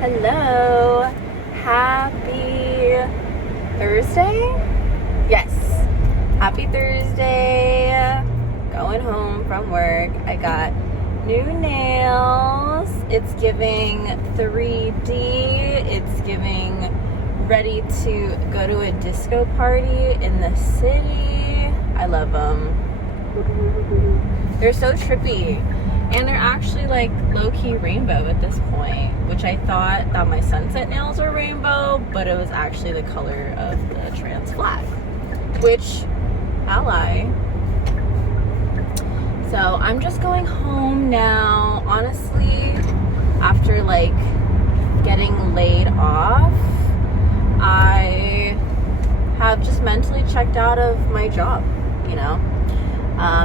Hello, happy Thursday? Yes, happy Thursday. Going home from work. I got new nails. It's giving 3D. It's giving ready to go to a disco party in the city. I love them. They're so trippy. And they're actually like low-key rainbow at this point, which I thought that my sunset nails were rainbow, but it was actually the color of the trans flag, which ally. So I'm just going home now. Honestly, after like getting laid off, I have just mentally checked out of my job, you know,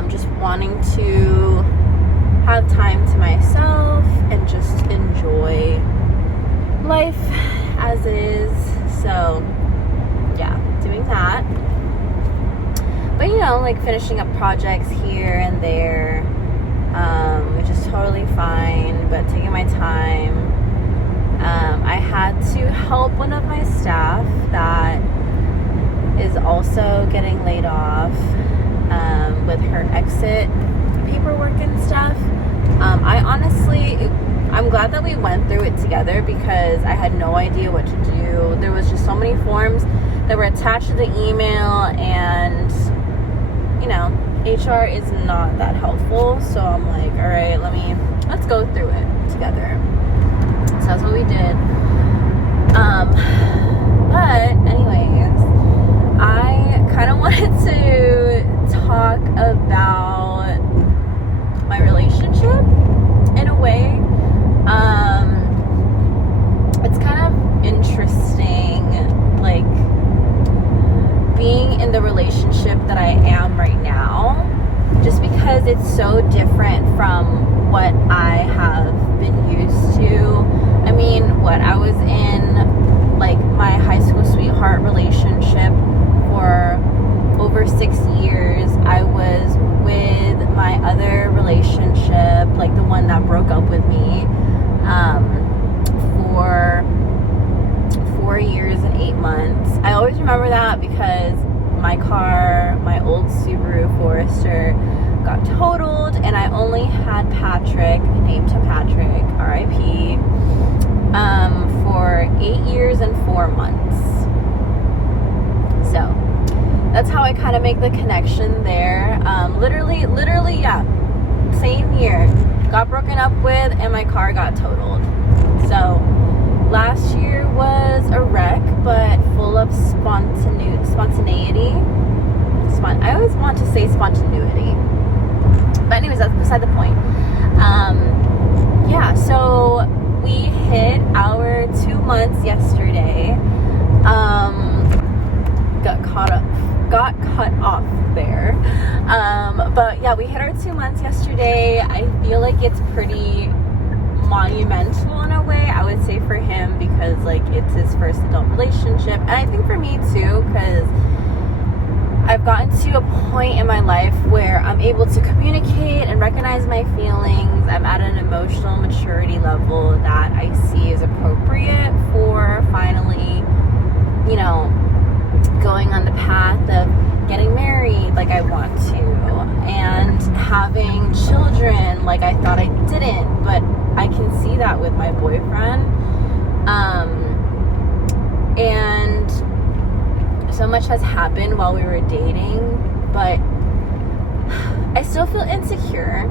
just wanting to have time to myself and just enjoy life as is. So yeah, doing that, but you know, like finishing up projects here and there, which is totally fine, but taking my time. I had to help one of my staff that is also getting laid off with her exit paperwork and stuff. I'm glad that we went through it together because I had no idea what to do. There was just so many forms that were attached to the email, and you know, HR is not that helpful. So I'm like, all right, let's go through it together. So that's what we did. But anyways, I kind of wanted to talk about my relationship in a way. It's kind of interesting, like being in the relationship that I am right now, just because it's so different from what I have been used to. I mean, I was in like my high school sweetheart relationship for over 6 years. I was with my other relationship, like the one that broke up with me, for 4 years and 8 months. I always remember that because my car, my old Subaru Forester, got totaled, and I only had Patrick, named him Patrick, R.I.P., for 8 years and 4 months. So that's how I kind of make the connection there. Literally, yeah, same year, got broken up with, and my car got totaled. So last year was a wreck, but full of spontaneity. I always want to say spontaneity, but anyways, that's beside the point. Yeah, so we hit our 2 months yesterday. Got cut off there. But yeah, we hit our 2 months yesterday. I feel like it's pretty monumental in a way, I would say, for him, because like it's his first adult relationship, and I think for me too, because I've gotten to a point in my life where I'm able to communicate and recognize my feelings. I'm at an emotional maturity level that I see is appropriate for finally, you know, going on the path of getting married like I want to, and having children like I thought I didn't, but I can see that with my boyfriend. And so much has happened while we were dating, but I still feel insecure.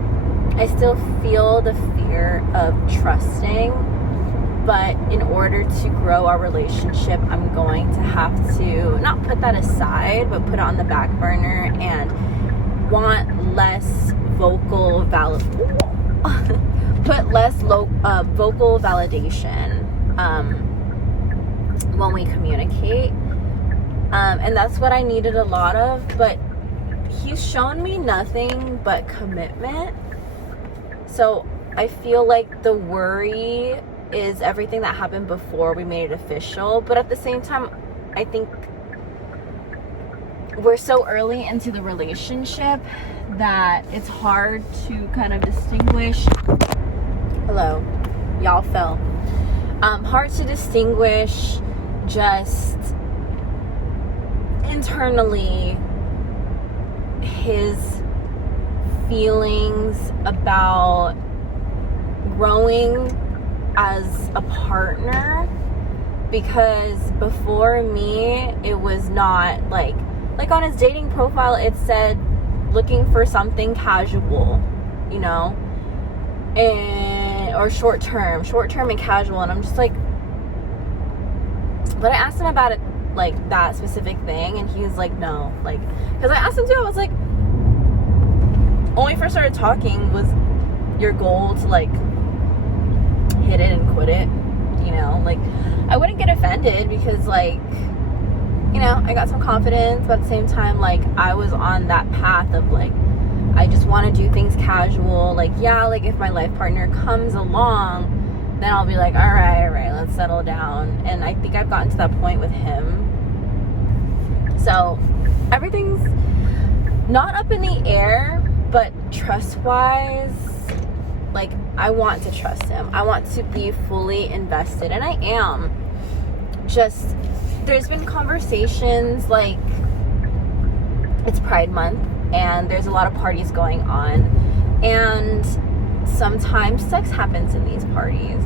I still feel the fear of trusting. But in order to grow our relationship, I'm going to have to not put that aside, but put it on the back burner and want less vocal vocal validation when we communicate. And that's what I needed a lot of, but he's shown me nothing but commitment. So I feel like the worry is everything that happened before we made it official, but at the same time, I think we're so early into the relationship that it's hard to kind of distinguish. Hello, y'all fell. Hard to distinguish just internally his feelings about growing as a partner, because before me it was not like on his dating profile it said looking for something casual, you know, and or short term and casual, and I'm just like, but I asked him about it, like that specific thing, and he was like no, like, because I asked him too, I was like, when we first started talking, was your goal to like hit it and quit it, you know? Like, I wouldn't get offended because, like, you know, I got some confidence, but at the same time, like, I was on that path of like, I just want to do things casual. Like, yeah, like if my life partner comes along, then I'll be like, all right, let's settle down. And I think I've gotten to that point with him. So everything's not up in the air, but trust-wise, like, I want to trust him. I want to be fully invested, and I am. Just, there's been conversations, like, it's Pride Month, and there's a lot of parties going on, and sometimes sex happens in these parties.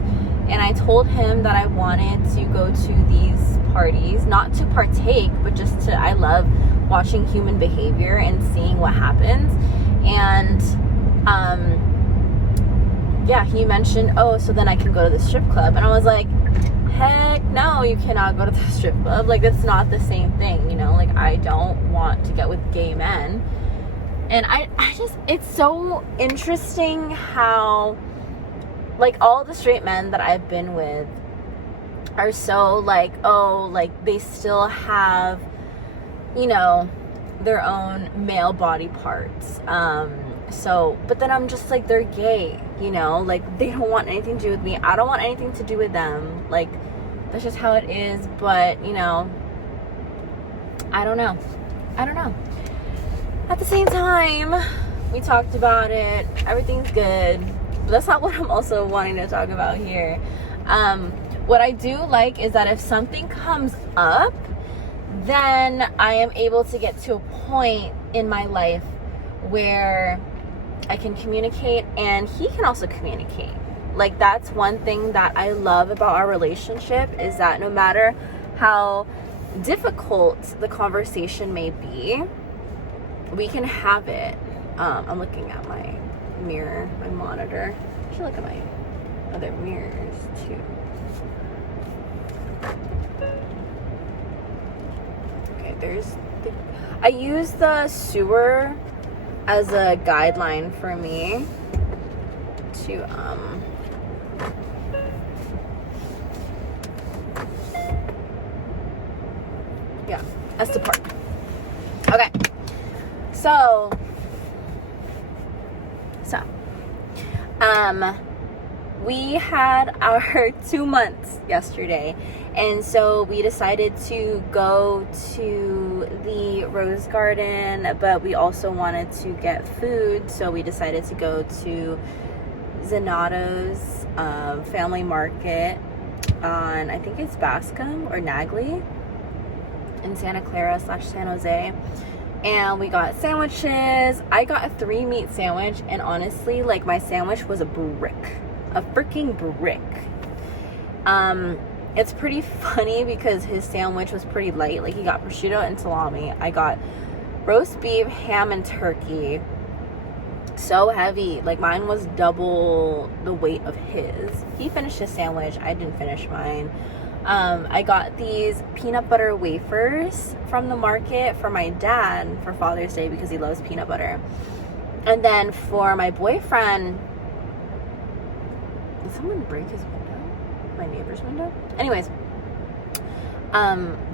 And I told him that I wanted to go to these parties, not to partake, but just to, I love watching human behavior and seeing what happens. And yeah, he mentioned, oh, so then I can go to the strip club. And I was like, heck no, you cannot go to the strip club. Like, it's not the same thing, you know? Like, I don't want to get with gay men. And I just, it's so interesting how, like, all the straight men that I've been with are so, like, oh, like, they still have, you know, their own male body parts. So, but then I'm just like, they're gay, you know? Like, they don't want anything to do with me. I don't want anything to do with them. Like, that's just how it is. But, you know, I don't know. At the same time, we talked about it. Everything's good. But that's not what I'm also wanting to talk about here. What I do like is that if something comes up, then I am able to get to a point in my life where I can communicate and he can also communicate. Like, that's one thing that I love about our relationship, is that no matter how difficult the conversation may be, we can have it. I'm looking at my mirror, my monitor. I should look at my other mirrors too. Okay, I use the sewer as a guideline for me to yeah, as to park. Okay, so we had our 2 months yesterday, and so we decided to go to the Rose Garden, but we also wanted to get food, so we decided to go to Zanato's Family Market on, I think it's Bascom or Nagley in Santa Clara / San Jose. And we got sandwiches. I got a 3-meat sandwich, and honestly, like, my sandwich was a freaking brick. It's pretty funny because his sandwich was pretty light. Like, he got prosciutto and salami. I got roast beef, ham, and turkey. So heavy. Like, mine was double the weight of his. He finished his sandwich. I didn't finish mine. I got these peanut butter wafers from the market for my dad for Father's Day because he loves peanut butter. And then for my boyfriend, did someone break his window? My neighbor's window? Anyways,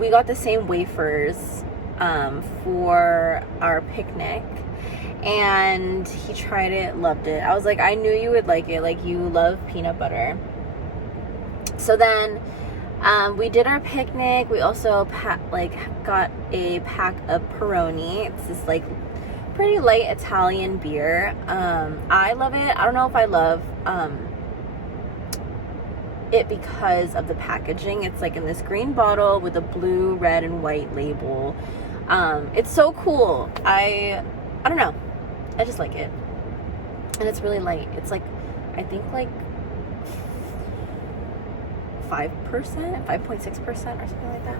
we got the same wafers for our picnic, and he tried it, loved it. I was like, I knew you would like it. Like, you love peanut butter. So then we did our picnic. We also got a pack of Peroni. It's this like pretty light Italian beer. I love it. I don't know if I love it because of the packaging. It's like in this green bottle with a blue, red, and white label. It's so cool. I don't know. I just like it. And it's really light. It's like, I think like 5%, 5.6% or something like that.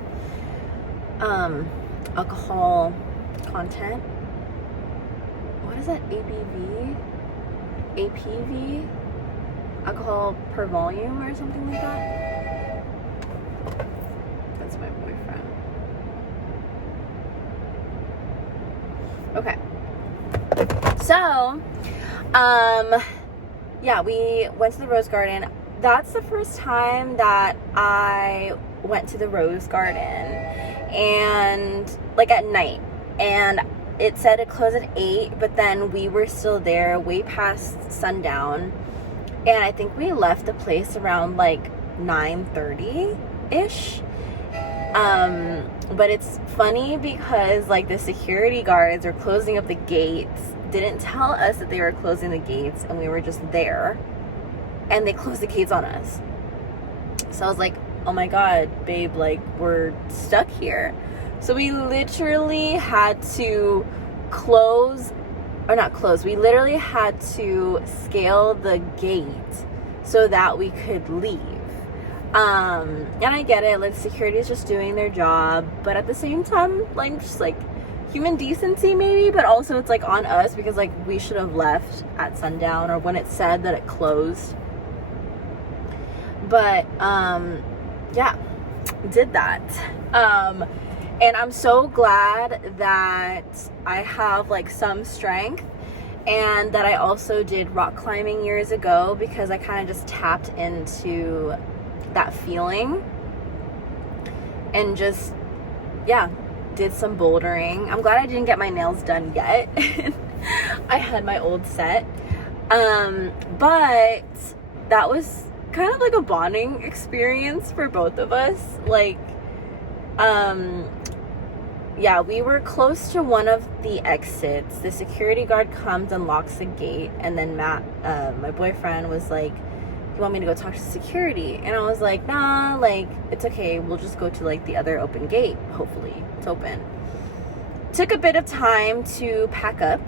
Alcohol content. What is that? APV? Alcohol per volume or something like that. That's my boyfriend. Okay. So, yeah, we went to the Rose Garden. That's the first time that I went to the Rose Garden, and like at night, and it said it closed at 8, but then we were still there way past sundown, and I think we left the place around like 9:30-ish. But it's funny because like the security guards are closing up the gates, didn't tell us that they were closing the gates, and we were just there, and they closed the gates on us. So I was like, oh my god, babe, like we're stuck here. So we literally had to we literally had to scale the gate so that we could leave. And I get it, like security is just doing their job, but at the same time, like just like human decency maybe, but also it's like on us because like we should have left at sundown or when it said that it closed. But yeah, did that. And I'm so glad that I have like some strength, and that I also did rock climbing years ago, because I kind of just tapped into that feeling and just, yeah, did some bouldering. I'm glad I didn't get my nails done yet. I had my old set. But that was kind of like a bonding experience for both of us. Like, yeah, we were close to one of the exits. The security guard comes and locks the gate, and then Matt, my boyfriend, was like, you want me to go talk to security? And I was like, nah, like, it's okay, we'll just go to like the other open gate. Hopefully it's open. Took a bit of time to pack up,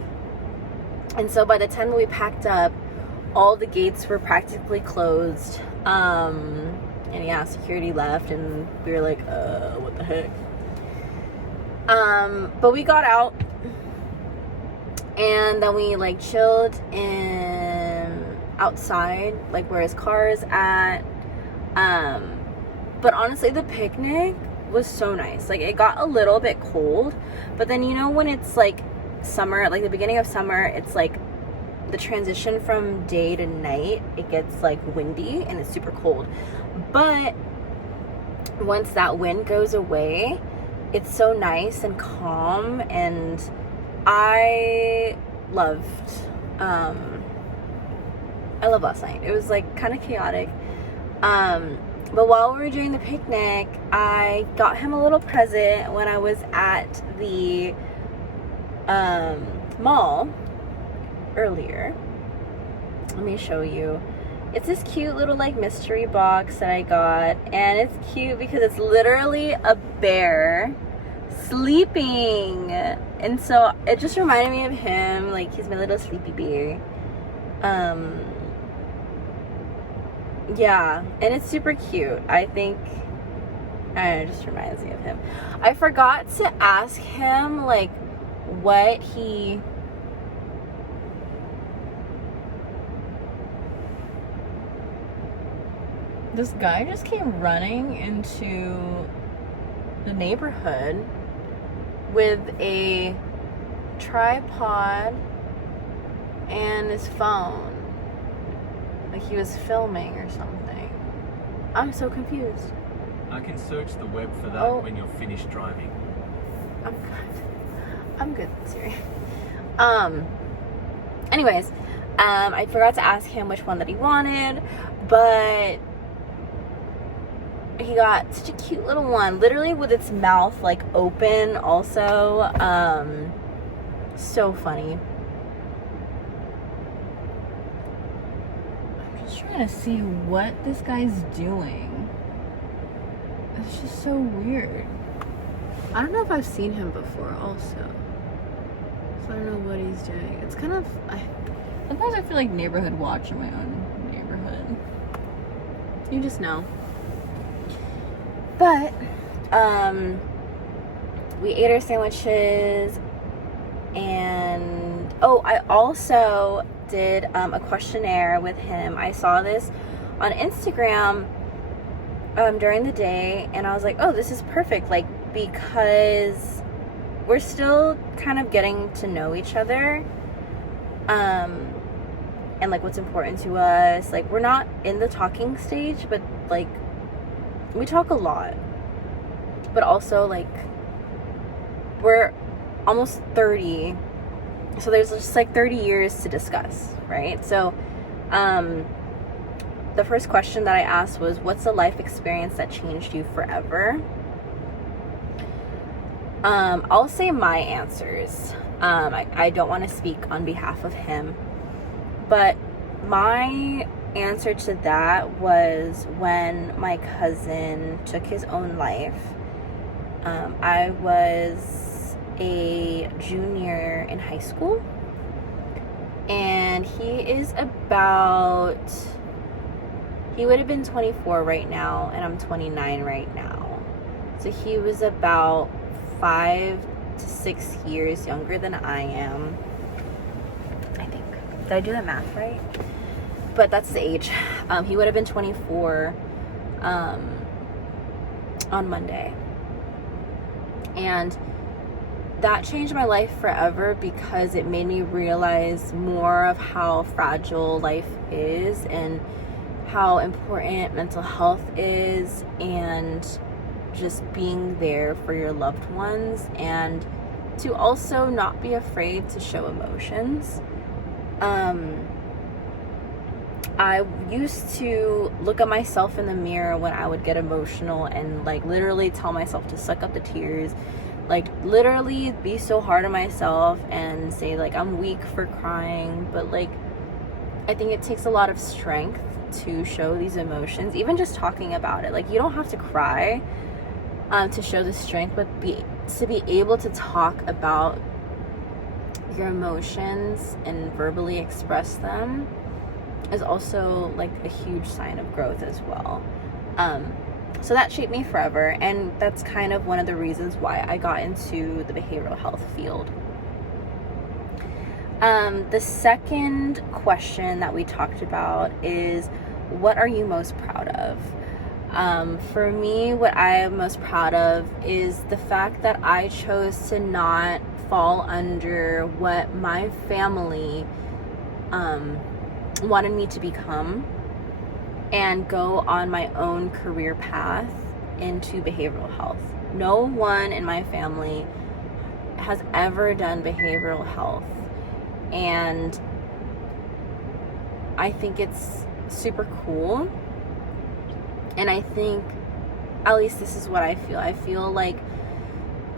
and so by the time that we packed up, all the gates were practically closed. And yeah, security left, and we were like, what the heck? But we got out, and then we like chilled in outside, like where his car is at. But honestly, the picnic was so nice. Like, it got a little bit cold, but then, you know, when it's like summer, like the beginning of summer, it's like the transition from day to night, it gets like windy and it's super cold. But once that wind goes away, it's so nice and calm, and I loved last night. It was like kind of chaotic, but while we were doing the picnic, I got him a little present when I was at the mall earlier. Let me show you. It's this cute little like mystery box that I got, and it's cute because it's literally a bear sleeping, and so it just reminded me of him. Like, he's my little sleepy bear. Yeah, and it's super cute. I think, I don't know, it just reminds me of him. I forgot to ask him like what he this guy just came running into the neighborhood with a tripod and his phone. Like he was filming or something. I'm so confused. I can search the web for that when you're finished driving. I'm good, Siri. Anyways, I forgot to ask him which one that he wanted, but he got such a cute little one, literally with its mouth like open also. So funny. I'm just trying trying to see what this guy's doing. It's just so weird. I don't know if I've seen him before also. So I don't know what he's doing. It's kind of, sometimes I feel like neighborhood watch in my own neighborhood. You just know. But, we ate our sandwiches, and, oh, I also did a questionnaire with him. I saw this on Instagram during the day, and I was like, oh, this is perfect, like, because we're still kind of getting to know each other, and like what's important to us. Like, we're not in the talking stage, but like we talk a lot, but also like we're almost 30, so there's just like 30 years to discuss, right? So the first question that I asked was, what's a life experience that changed you forever? I'll say my answers. I don't want to speak on behalf of him, but my answer to that was when my cousin took his own life. I was a junior in high school, and he would have been 24 right now, and I'm 29 right now. So he was about 5 to 6 years younger than I am, I think. Did I do the math right? But that's the age. He would have been 24 on Monday. And that changed my life forever because it made me realize more of how fragile life is and how important mental health is, and just being there for your loved ones, and to also not be afraid to show emotions. I used to look at myself in the mirror when I would get emotional and like literally tell myself to suck up the tears, like literally be so hard on myself and say like I'm weak for crying. But like I think it takes a lot of strength to show these emotions, even just talking about it. Like, you don't have to cry to show the strength, but to be able to talk about your emotions and verbally express them is also like a huge sign of growth as well. So that shaped me forever, and that's kind of one of the reasons why I got into the behavioral health field. The second question that we talked about is, what are you most proud of? For me, what I am most proud of is the fact that I chose to not fall under what my family wanted me to become, and go on my own career path into behavioral health. No one in my family has ever done behavioral health, and I think it's super cool. And I think, at least this is what I feel. I feel like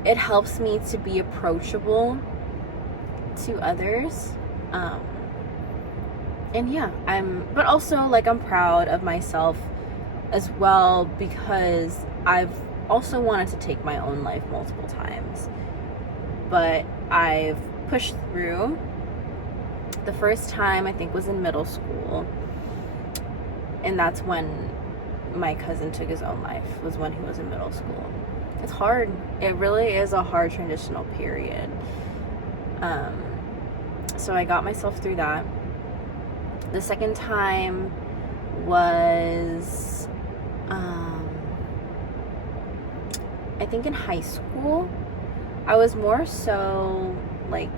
it helps me to be approachable to others. And yeah, but also like I'm proud of myself as well, because I've also wanted to take my own life multiple times, but I've pushed through. The first time I think was in middle school, and that's when my cousin took his own life, was when he was in middle school. It's hard. It really is a hard transitional period. So I got myself through that. The second time was, I think in high school. I was more so like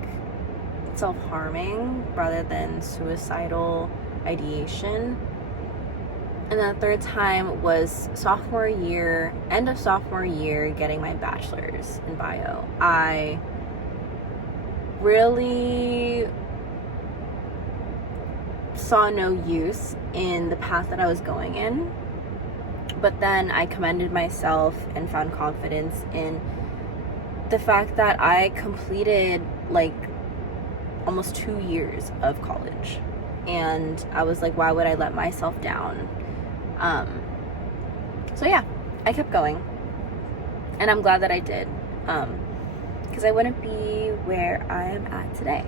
self-harming rather than suicidal ideation. And then the third time was sophomore year, end of sophomore year, getting my bachelor's in bio. I really saw no use in the path that I was going in, but then I commended myself and found confidence in the fact that I completed like almost 2 years of college. and I was like, why would I let myself down? So yeah, I kept going, and I'm glad that I did, because I wouldn't be where I am at today.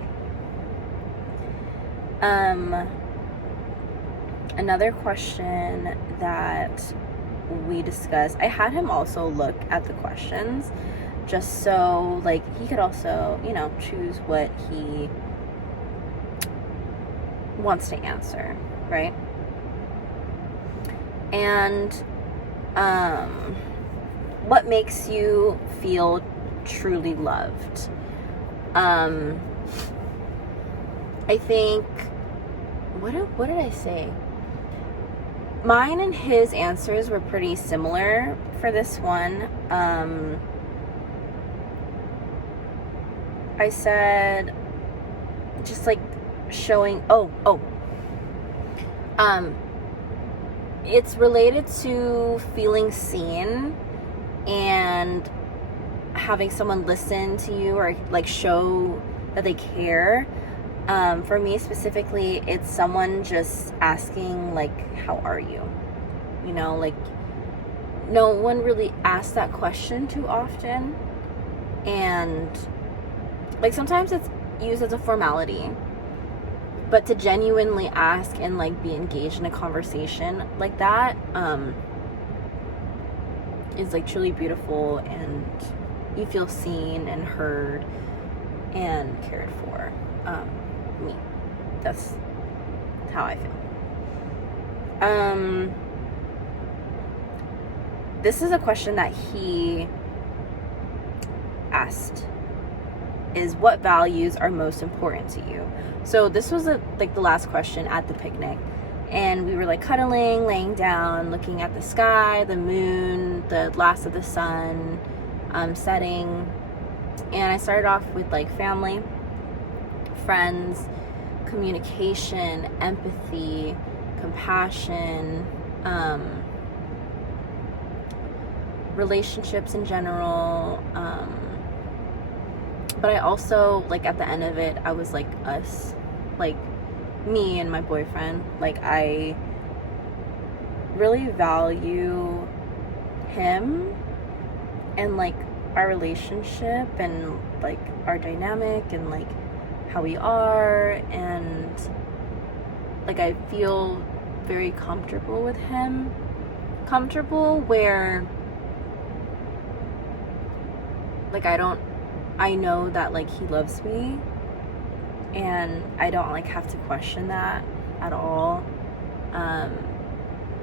Another question that we discussed, I had him also look at the questions just so like he could also, you know, choose what he wants to answer, right? And what makes you feel truly loved? I think, what did I say? Mine and his answers were pretty similar for this one. I said just like showing, it's related to feeling seen and having someone listen to you or like show that they care. For me specifically, it's someone just asking like, how are you? You know, like no one really asks that question too often, and like sometimes it's used as a formality, but to genuinely ask and like be engaged in a conversation like that is like truly beautiful, and you feel seen and heard and cared for. Me, that's how I feel. This is a question that he asked, is what values are most important to you? So this was like the last question at the picnic, and we were like cuddling, laying down, looking at the sky, the moon, the last of the sun setting, and I started off with like family, friends, communication, empathy, compassion, relationships in general, but I also, like at the end of it, I was like us, like me and my boyfriend. Like I really value him and like our relationship and like our dynamic and like how we are, and like I feel very comfortable with him. Comfortable where like I know that like he loves me, and I don't like have to question that at all.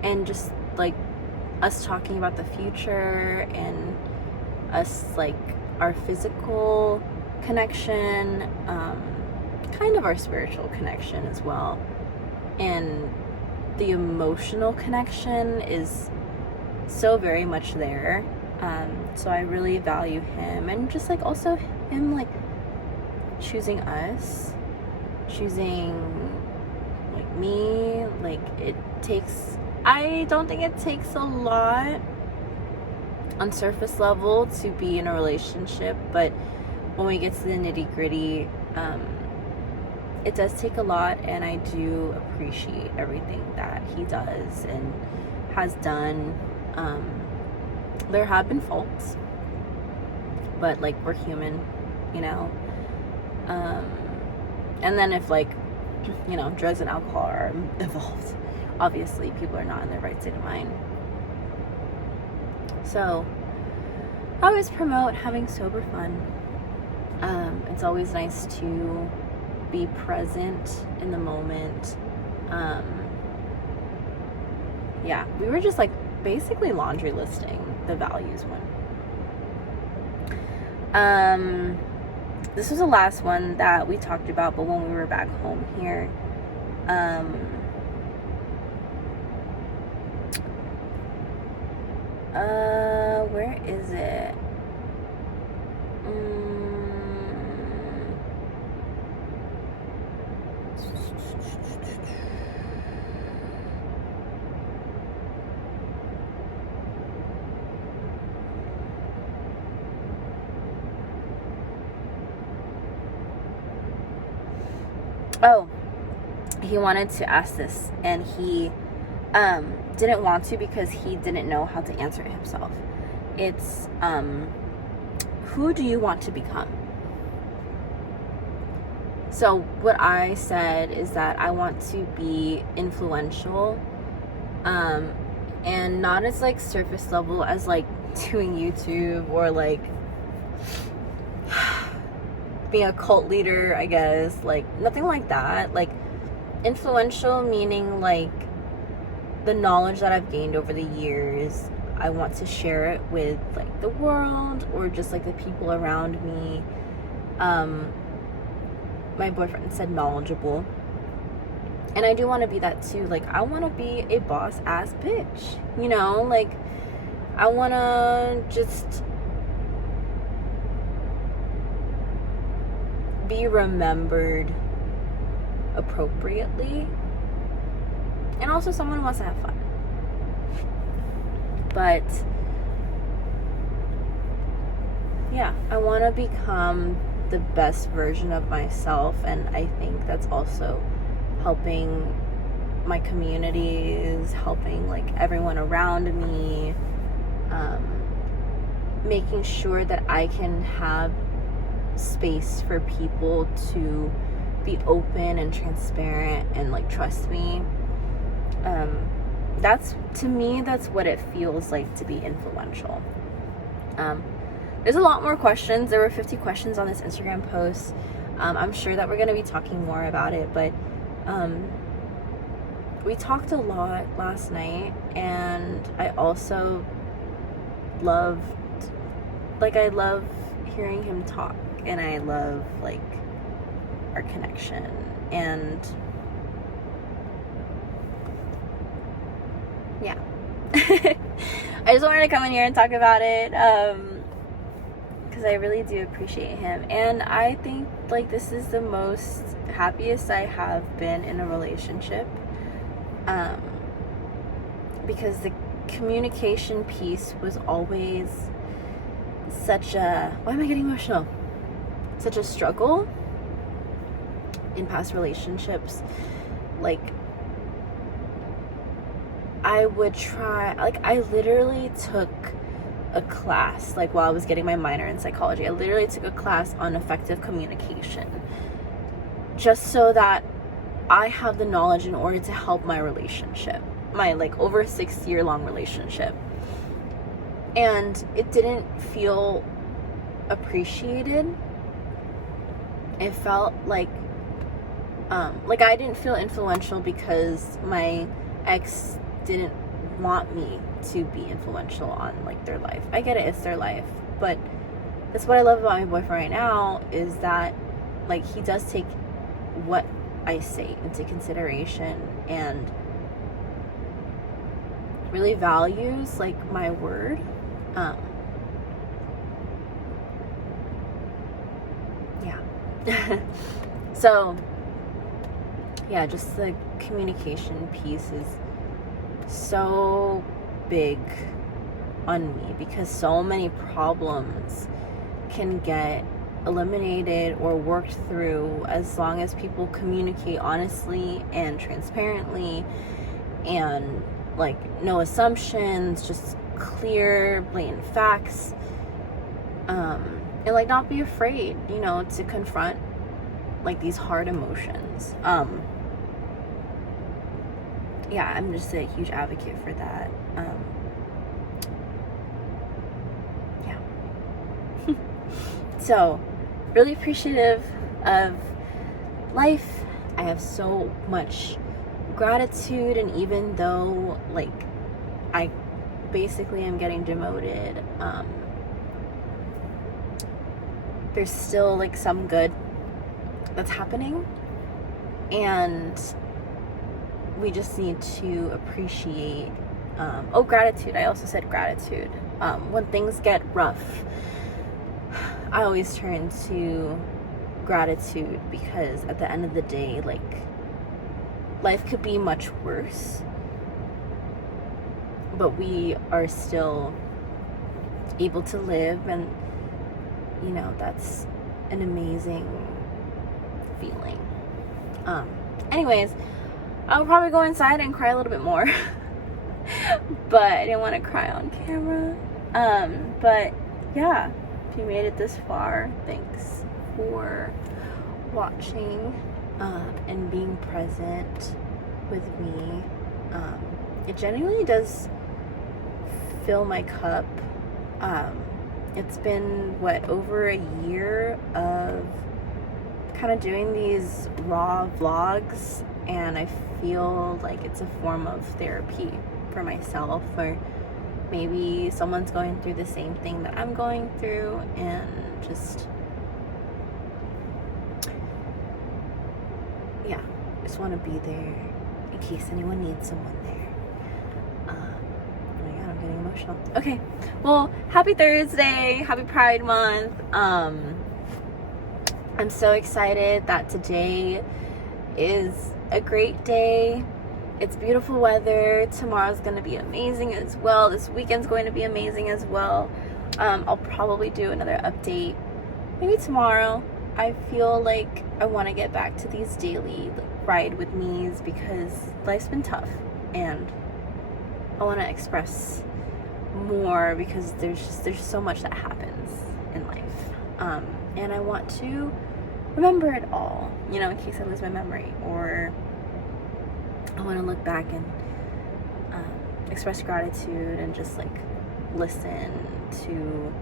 And just like us talking about the future and us like our physical connection, kind of our spiritual connection as well, and the emotional connection is so very much there. So I really value him, and just like also him like choosing us, choosing like me. Like I don't think it takes a lot on surface level to be in a relationship, but when we get to the nitty gritty, it does take a lot, and I do appreciate everything that he does and has done. There have been faults, but like we're human, you know. And then if like, you know, drugs and alcohol are involved, obviously people are not in their right state of mind. So I always promote having sober fun. It's always nice to be present in the moment. Yeah, we were just like basically laundry listing the values one. This was the last one that we talked about, but when we were back home here, where is it? Oh, he wanted to ask this, and he didn't want to because he didn't know how to answer it himself. It's who do you want to become? So what I said is that I want to be influential, and not as like surface level as like doing YouTube or like being a cult leader, I guess. Like nothing like that. Like influential meaning like the knowledge that I've gained over the years, I want to share it with like the world or just like the people around me. My boyfriend said knowledgeable, and I do want to be that too. Like I want to be a boss ass bitch, you know, like I want to just be remembered appropriately, and also someone who wants to have fun. But yeah, I want to become the best version of myself, and I think that's also helping my communities, helping like everyone around me, making sure that I can have space for people to be open and transparent and like trust me. That's, to me, that's what it feels like to be influential. There's a lot more questions. There were 50 questions on this Instagram post. I'm sure that we're going to be talking more about it, but we talked a lot last night, and I also loved, like, I love hearing him talk, and I love like our connection, and yeah. I just wanted to come in here and talk about it because I really do appreciate him, and I think like this is the most happiest I have been in a relationship, because the communication piece was always such a, why am I getting emotional? Such a struggle in past relationships. Like I would try, like I literally took a class, like while I was getting my minor in psychology, I literally took a class on effective communication just so that I have the knowledge in order to help my relationship, my like over 6-year long relationship. And it didn't feel appreciated. It felt like I didn't feel influential because my ex didn't want me to be influential on like their life. I get it, it's their life, but that's what I love about my boyfriend right now, is that like he does take what I say into consideration and really values like my word. Yeah. So yeah, just the communication piece is so big on me because so many problems can get eliminated or worked through as long as people communicate honestly and transparently, and like no assumptions, just clear, blatant facts, and like not be afraid, you know, to confront like these hard emotions. Yeah, I'm just a huge advocate for that. Yeah. So, really appreciative of life. I have so much gratitude, and even though like I basically am getting demoted, there's still like some good that's happening, and we just need to appreciate gratitude. I also said gratitude. When things get rough, I always turn to gratitude, because at the end of the day, like, life could be much worse, but we are still able to live, and you know, that's an amazing feeling. Anyways, I'll probably go inside and cry a little bit more. But I didn't want to cry on camera. But yeah, if you made it this far, thanks for watching and being present with me. It genuinely does fill my cup. It's been over a year of kind of doing these raw vlogs, and I feel like it's a form of therapy for myself, or maybe someone's going through the same thing that I'm going through, and just want to be there in case anyone needs someone there. Oh my god, I'm getting emotional. Okay, well, happy Thursday, happy Pride Month. I'm so excited that today is a great day. It's beautiful weather. Tomorrow's gonna be amazing as well. This weekend's going to be amazing as well. I'll probably do another update maybe tomorrow. I feel like I want to get back to these daily ride with me's because life's been tough, and I want to express more because there's so much that happens in life, and I want to remember it all, in case I lose my memory, or I want to look back and express gratitude and just like listen to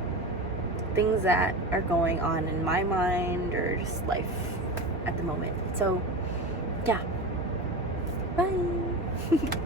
things that are going on in my mind or just life at the moment. So yeah, bye.